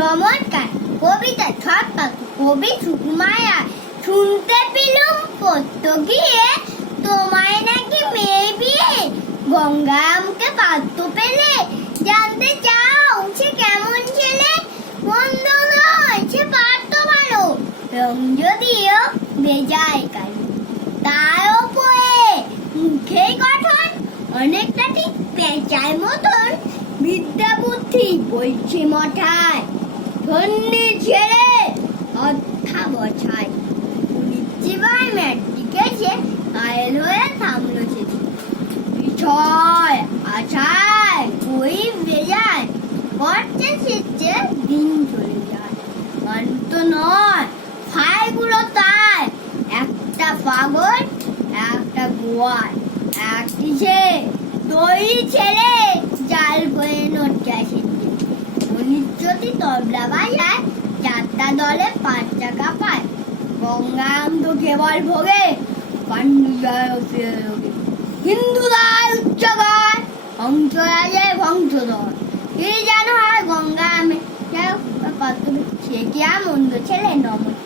নমস্কার, কবিতা ছটপট কবি সুকুমায়া। শুনতে পেলুম পড়তে গিয়ে তোমায় নাকি মেয়ে বিয়ে, গঙ্গা আমাকে পাত্র পেলে। জানতে চাও সে কেমন ছেলে? মন্দ নয়, সে পারতো ভালো, রং যদিও বেজায় কালো। তার ওপরে মুখেই গঠন অনেকটা ঠিক পেঁচার মতন। বিদ্যা বুদ্ধি বলছে মঠায়, ধন্যী ছেড়ে অর্থা বছায়। জীবায় ম্যাট্রিকেছে আয়েল হয়ে থামলো সেটি। বিষয় আশায় বই বেজায়, পড়ছে শিখছে দিন চলে যায়। মানুষ তো নয় ফাইগুলো তাই, একটা পাগল একটা গোয়াল, এক কিসে তৈরি ছেলে জাল করে নটকে আসেছে। যদি তবলা বাজায় চারটা দলে 5 টাকা পায়। গঙ্গা তো কেবল ভোগে পাণ্ডু জয় হিন্দু দায় উচ্চ গায়, হংস রাজে বংশধর। কি যেন হয় গঙ্গা আমি, সে কি আর মন্দ ছেলে নমস্কার।